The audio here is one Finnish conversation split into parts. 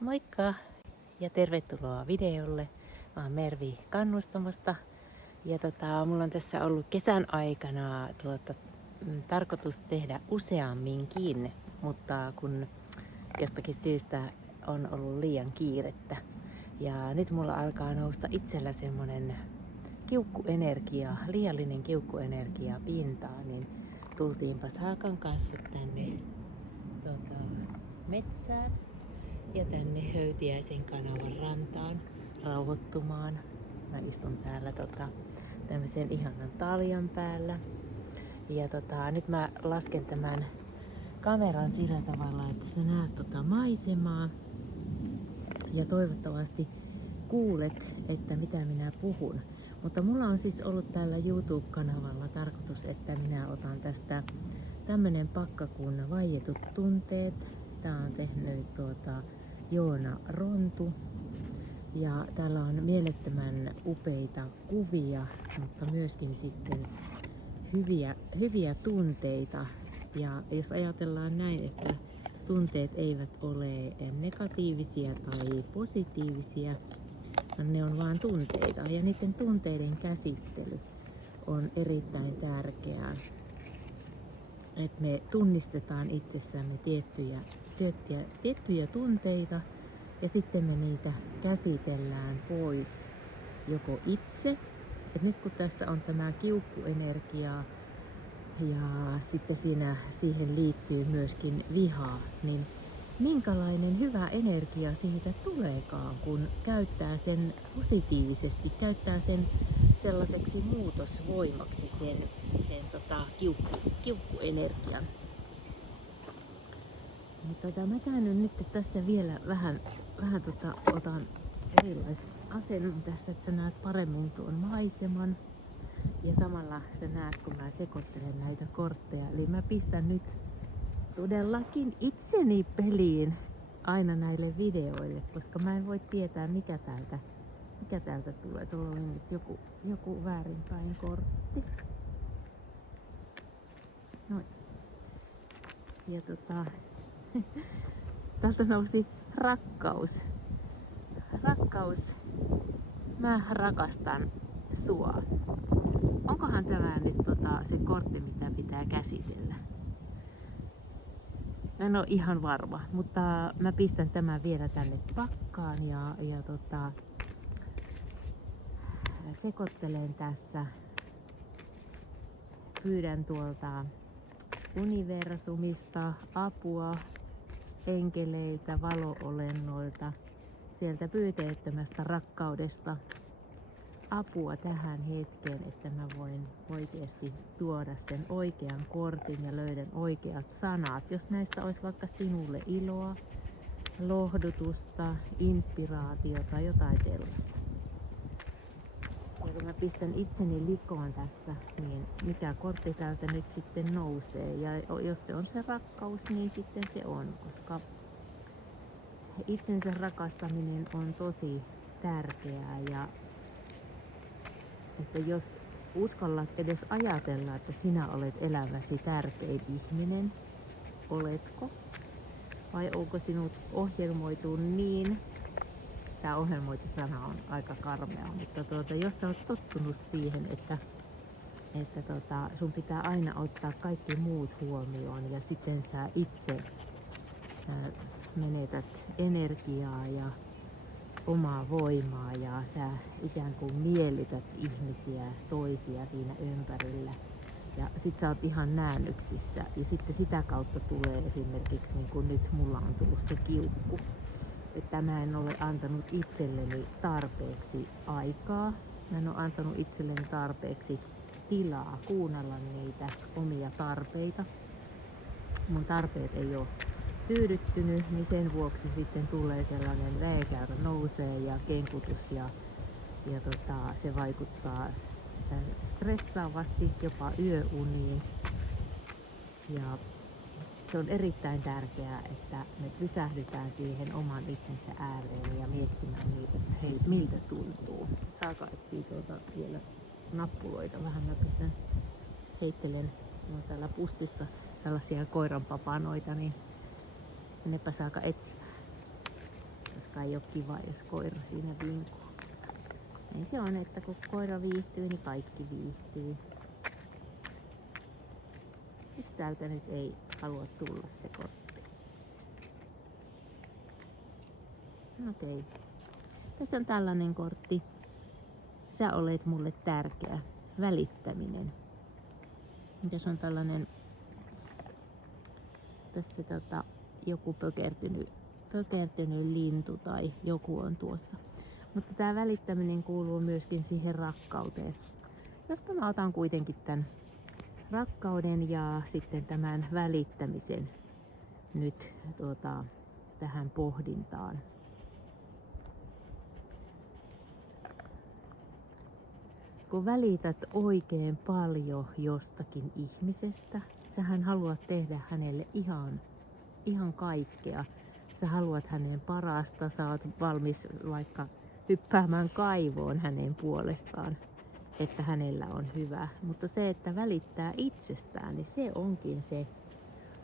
Moikka ja tervetuloa videolle. Mä oon Mervi Kannustamosta ja mulla on tässä ollut kesän aikana tarkoitus tehdä useamminkin, mutta kun jostakin syystä on ollut liian kiirettä. Ja nyt mulla alkaa nousta itsellä semmonen kiukkuenergia, liiallinen kiukkuenergia pintaan, niin tultiinpa Saakan kanssa tänne metsään ja tänne Höytiäisen kanavan rantaan rauhoittumaan. Mä istun täällä tämmöisen ihanan taljan päällä. Ja nyt mä lasken tämän kameran sillä tavalla, että sä näet maisemaa. Ja toivottavasti kuulet, että mitä minä puhun. Mutta mulla on siis ollut täällä YouTube-kanavalla tarkoitus, että minä otan tästä tämmönen pakka kuin Vaietut tunteet. Tää on tehnyt Joona Rontu. Ja täällä on mielettömän upeita kuvia, mutta myöskin sitten hyviä tunteita. Ja jos ajatellaan näin, että tunteet eivät ole negatiivisia tai positiivisia, ne on vaan tunteita. Ja niiden tunteiden käsittely on erittäin tärkeää. Että me tunnistetaan itsessämme tiettyjä tunteita ja sitten me niitä käsitellään pois joko itse. Et nyt kun tässä on tämä kiukkuenergia ja sitten siihen liittyy myöskin viha, niin minkälainen hyvä energia siitä tuleekaan, kun käyttää sen positiivisesti, käyttää sen sellaiseksi muutosvoimaksi sen kiukkuenergian. Mutta mä käännyn nyt tässä vielä vähän otan erilaisen asennon tässä, että sä näet paremmin tuon maiseman. Ja samalla sä näet, kun mä sekoittelen näitä kortteja. Eli mä pistän nyt todellakin itseni peliin aina näille videoille, koska mä en voi tietää mikä täältä tulee. Tuolla on nyt joku väärinpäin kortti. Noin. Ja täältä nousi rakkaus. Rakkaus, mä rakastan sua. Onkohan tämä nyt se kortti, mitä pitää käsitellä? Mä en ole ihan varma, mutta mä pistän tämän vielä tänne pakkaan ja sekoittelen tässä. Pyydän tuolta universumista apua, enkeleiltä, valo-olennoilta, sieltä pyyteettömästä rakkaudesta apua tähän hetkeen, että mä voin oikeasti tuoda sen oikean kortin ja löydän oikeat sanat. Jos näistä olisi vaikka sinulle iloa, lohdutusta, inspiraatiota, jotain sellaista. Ja kun mä pistän itseni likoon tässä, niin mikä kortti täältä nyt sitten nousee. Ja jos se on se rakkaus, niin sitten se on, koska itsensä rakastaminen on tosi tärkeää. Ja että jos uskallat edes ajatella, että sinä olet elämäsi tärkein ihminen, oletko? Vai onko sinut ohjelmoitu niin? Tämä ohjelmoitu sana on aika karmea, mutta jos sä oot tottunut siihen, että sun pitää aina ottaa kaikki muut huomioon ja sitten sä itse menetät energiaa ja omaa voimaa ja sä ikään kuin miellytät ihmisiä, toisia siinä ympärillä. Ja sit sä oot ihan näännyksissä ja sitten sitä kautta tulee esimerkiksi niin kuin nyt mulla on tullut se kiukku. Että mä en ole antanut itselleni tarpeeksi aikaa. Mä en ole antanut itselleni tarpeeksi tilaa kuunnella niitä omia tarpeita. Mun tarpeet ei ole tyydyttynyt, niin sen vuoksi sitten tulee sellainen V-käyrä nousee ja kenkutus ja se vaikuttaa stressaavasti jopa yöuniin. Ja se on erittäin tärkeää, että me pysähdytään siihen oman itsensä ääreen ja miettimään niitä, että hei, miltä tuntuu. Saako etsii vielä nappuloita vähän, mä pistän heittelen täällä pussissa tällaisia koiranpapanoita, niin ennepä saaka etsimään. koska ei ole kiva, jos koira siinä vinkuu. Niin se on, että kun koira viihtyy, niin kaikki viihtyy. Miksi täältä nyt ei halua tulla se kortti? Okei. Tässä on tällainen kortti. Sä olet mulle tärkeä. Välittäminen. Mitäs on tällainen tässä joku pökertynyt lintu tai joku on tuossa. Mutta tämä välittäminen kuuluu myöskin siihen rakkauteen. Jospa mä otan kuitenkin tämän rakkauden ja sitten tämän välittämisen nyt tähän pohdintaan. Kun välität oikein paljon jostakin ihmisestä, sähän haluat tehdä hänelle ihan kaikkea. Sä haluat hänen parasta, sä oot valmis vaikka hyppäämään kaivoon hänen puolestaan, että hänellä on hyvä. Mutta se, että välittää itsestään, niin se onkin se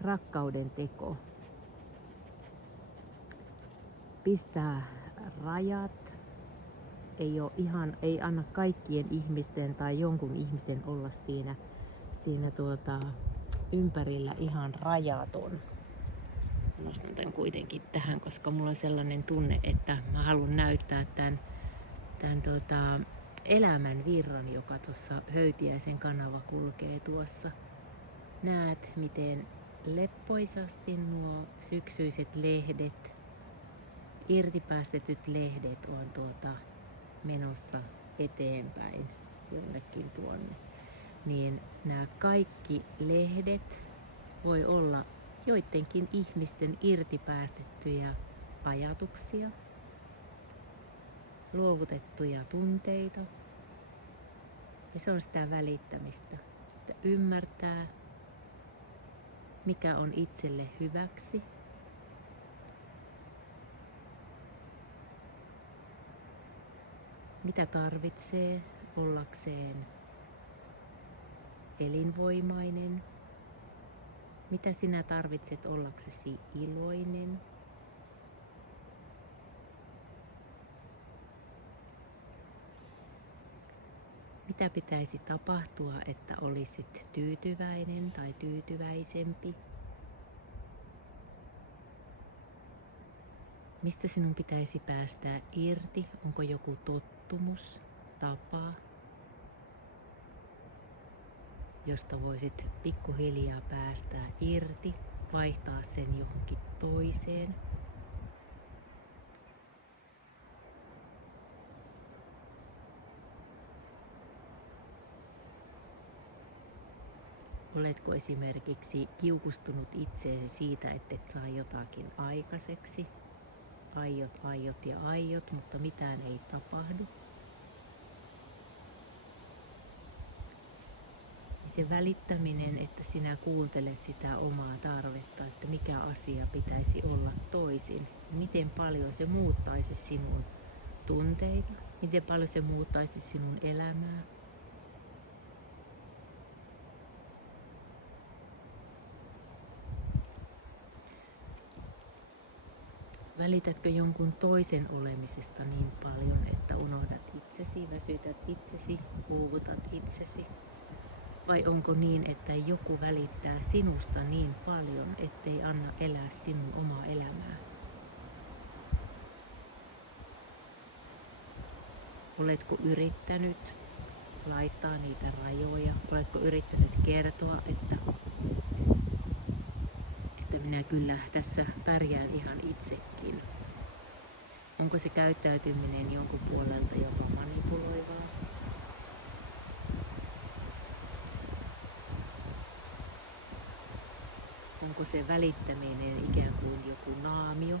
rakkauden teko. Pistää rajat, ei anna kaikkien ihmisten tai jonkun ihmisen olla siinä ympärillä ihan rajaton. Nostan tämän kuitenkin tähän, koska mulla on sellainen tunne, että mä haluan näyttää tämän elämän virran, joka tuossa Höytiäisen kanava kulkee tuossa. Näet, miten leppoisasti nuo syksyiset lehdet, irtipäästetyt lehdet on menossa eteenpäin jonnekin tuonne. Niin nämä kaikki lehdet voi olla joidenkin ihmisten irtipäästettyjä ajatuksia, luovutettuja tunteita. Ja se on sitä välittämistä, että ymmärtää, mikä on itselle hyväksi. Mitä tarvitsee ollakseen elinvoimainen. Mitä sinä tarvitset ollaksesi iloinen? Mitä pitäisi tapahtua, että olisit tyytyväinen tai tyytyväisempi? Mistä sinun pitäisi päästää irti? Onko joku tottumus, tapa, josta voisit pikkuhiljaa päästää irti, vaihtaa sen johonkin toiseen? Oletko esimerkiksi kiukustunut itseesi siitä, että et saa jotakin aikaiseksi? Aiot ja aiot, mutta mitään ei tapahdu. Se välittäminen, että sinä kuuntelet sitä omaa tarvetta, että mikä asia pitäisi olla toisin. Miten paljon se muuttaisi sinun tunteita, miten paljon se muuttaisi sinun elämää. Välitätkö jonkun toisen olemisesta niin paljon, että unohdat itsesi, väsytät itsesi, uuvutat itsesi? Vai onko niin, että joku välittää sinusta niin paljon, ettei anna elää sinun omaa elämää? Oletko yrittänyt laittaa niitä rajoja? Oletko yrittänyt kertoa, että minä kyllä tässä pärjään ihan itsekin? Onko se käyttäytyminen jonkun puolelta jopa manipuloivaa? Onko se välittäminen ikään kuin joku naamio?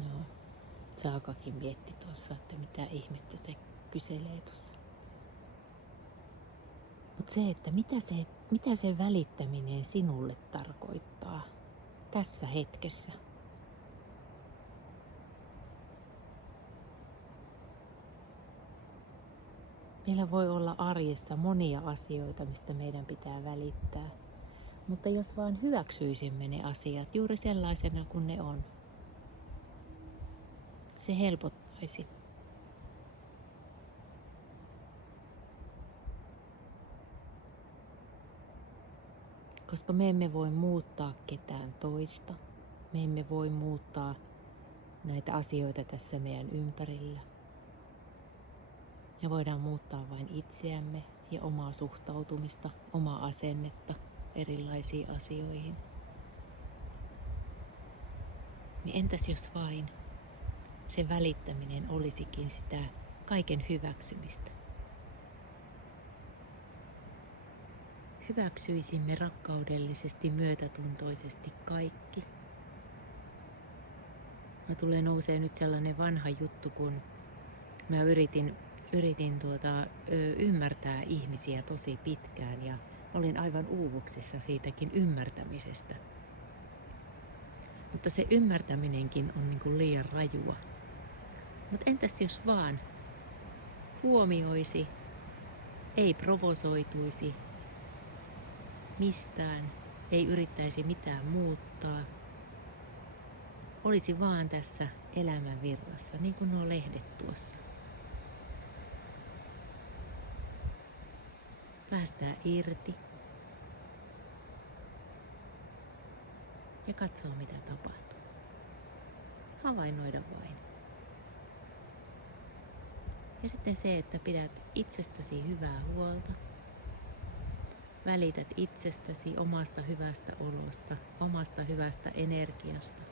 Joo. Saakakin mietti tuossa, että mitä ihmettä se kyselee tuossa. Mutta se, että mitä se välittäminen sinulle tarkoittaa tässä hetkessä. Meillä voi olla arjessa monia asioita, mistä meidän pitää välittää. Mutta jos vaan hyväksyisimme ne asiat juuri sellaisena kuin ne on, se helpottaisi. Koska me emme voi muuttaa ketään toista. Me emme voi muuttaa näitä asioita tässä meidän ympärillä. Me voidaan muuttaa vain itseämme ja omaa suhtautumista, omaa asennetta erilaisiin asioihin. Niin entäs jos vain se välittäminen olisikin sitä kaiken hyväksymistä? Hyväksyisimme rakkaudellisesti, myötätuntoisesti kaikki. Tulee nousee nyt sellainen vanha juttu, kun mä yritin ymmärtää ihmisiä tosi pitkään ja olin aivan uuvuksissa siitäkin ymmärtämisestä. Mutta se ymmärtäminenkin on niin kuin liian rajua. Mutta entäs jos vaan huomioisi, ei provosoituisi mistään, ei yrittäisi mitään muuttaa, olisi vaan tässä elämän virrassa, niin kuin nuo lehdet tuossa. Päästään irti ja katsoa mitä tapahtuu. Havainnoida vain. Ja sitten se, että pidät itsestäsi hyvää huolta. Välität itsestäsi, omasta hyvästä olosta, omasta hyvästä energiasta.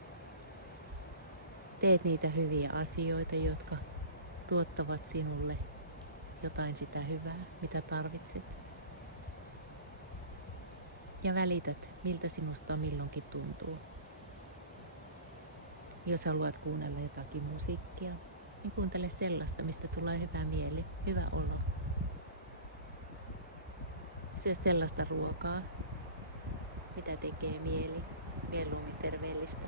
Teet niitä hyviä asioita, jotka tuottavat sinulle jotain sitä hyvää, mitä tarvitset. Ja välität, miltä sinusta milloinkin tuntuu. Jos haluat kuunnella jotakin musiikkia, niin kuuntele sellaista, mistä tulee hyvä mieli, hyvä olo. Syö sellaista ruokaa, mitä tekee mieli, mieluummin terveellistä.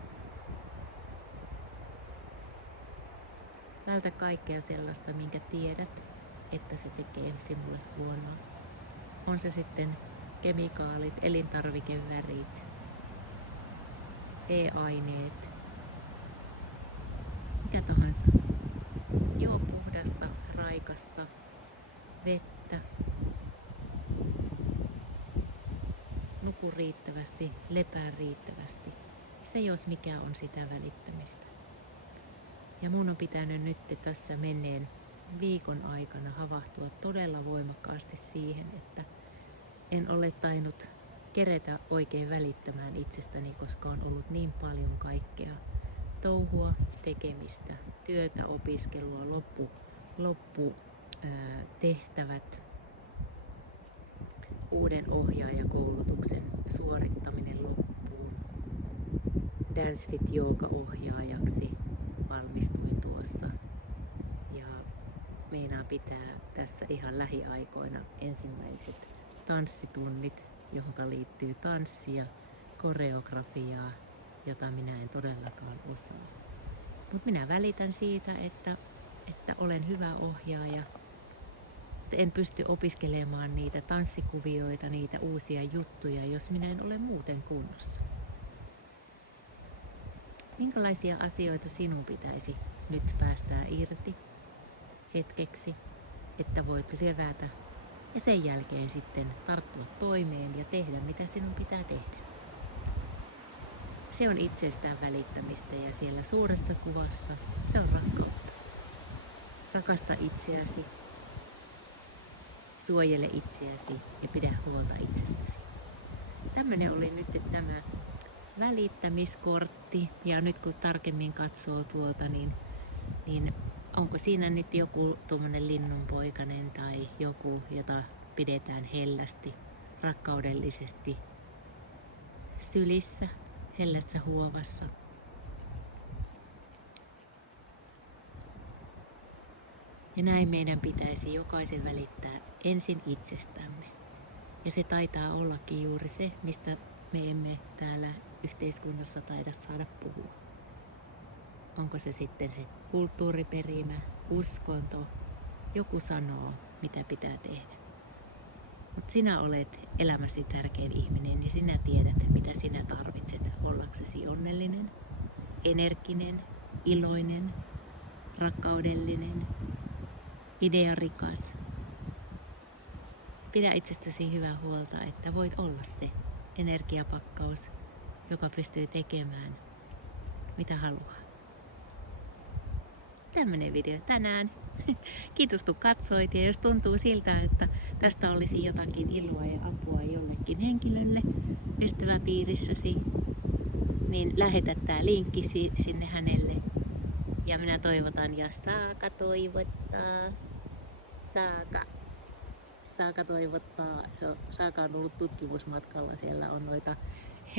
Vältä kaikkea sellaista, minkä tiedät, että se tekee sinulle huonoa. On se sitten kemikaalit, elintarvikevärit, e-aineet, mikä tahansa. Juo puhdasta, raikasta vettä. Nuku riittävästi, lepää riittävästi. Se jos mikä on sitä välittämistä. Ja mun on pitänyt nyt tässä menneen viikon aikana havahtua todella voimakkaasti siihen, että en ole tainnut keretä oikein välittämään itsestäni, koska on ollut niin paljon kaikkea touhua, tekemistä, työtä, opiskelua, lopputehtävät, uuden ohjaajakoulutuksen suorittaminen loppuun. Dance Fit Yoga-ohjaajaksi valmistuin tuossa ja meinaa pitää tässä ihan lähiaikoina ensimmäiset tanssitunnit, johon liittyy tanssia, koreografiaa, jota minä en todellakaan osaa. Mutta minä välitän siitä, että olen hyvä ohjaaja. En pysty opiskelemaan niitä tanssikuvioita, niitä uusia juttuja, jos minä en ole muuten kunnossa. Minkälaisia asioita sinun pitäisi nyt päästää irti hetkeksi, että voit levätä ja sen jälkeen sitten tarttua toimeen ja tehdä mitä sinun pitää tehdä. Se on itsestään välittämistä ja siellä suuressa kuvassa se on rakkautta. Rakasta itseäsi, suojele itseäsi ja pidä huolta itsestäsi. Tämmönen oli nyt tämä välittämiskortti ja nyt kun tarkemmin katsoo tuolta, niin onko siinä nyt joku tuommoinen linnunpoikanen tai joku, jota pidetään hellästi, rakkaudellisesti sylissä, hellässä huovassa. Ja näin meidän pitäisi jokaisen välittää ensin itsestämme. Ja se taitaa ollakin juuri se, mistä me emme täällä yhteiskunnassa taida saada puhua. Onko se sitten se kulttuuriperimä, uskonto, joku sanoo, mitä pitää tehdä. Mutta sinä olet elämäsi tärkein ihminen ja sinä tiedät, mitä sinä tarvitset ollaksesi onnellinen, energinen, iloinen, rakkaudellinen, idearikas. Pidä itsestäsi hyvää huolta, että voit olla se energiapakkaus, joka pystyy tekemään mitä haluaa. Tämmönen video tänään. Kiitos kun katsoit, ja jos tuntuu siltä, että tästä olisi jotakin iloa ja apua jollekin henkilölle ystäväpiirissäsi, niin lähetä tää linkki sinne hänelle. Ja minä toivotan ja Saaka toivottaa. Saaka toivottaa. Saaka on ollut tutkimusmatkalla. Siellä on noita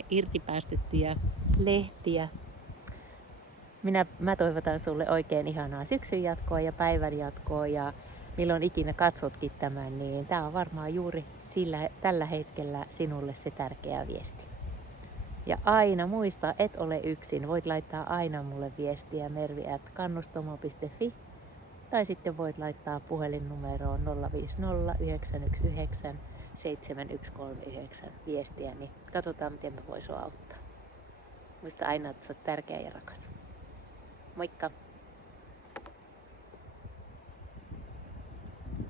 irtipäästettyjä lehtiä. Mä toivotan sulle oikein ihanaa syksyn jatkoa ja päivän jatkoa, ja milloin ikinä katsotkin tämän, niin tää on varmaan juuri tällä hetkellä sinulle se tärkeä viesti. Ja aina muista, et ole yksin. Voit laittaa aina mulle viestiä mervi@kannustomo.fi tai sitten voit laittaa puhelinnumeroon 050 919 7139 viestiä, niin katsotaan miten me voi sua auttaa. Muista aina, että sä oot tärkeä ja rakas. Moikka!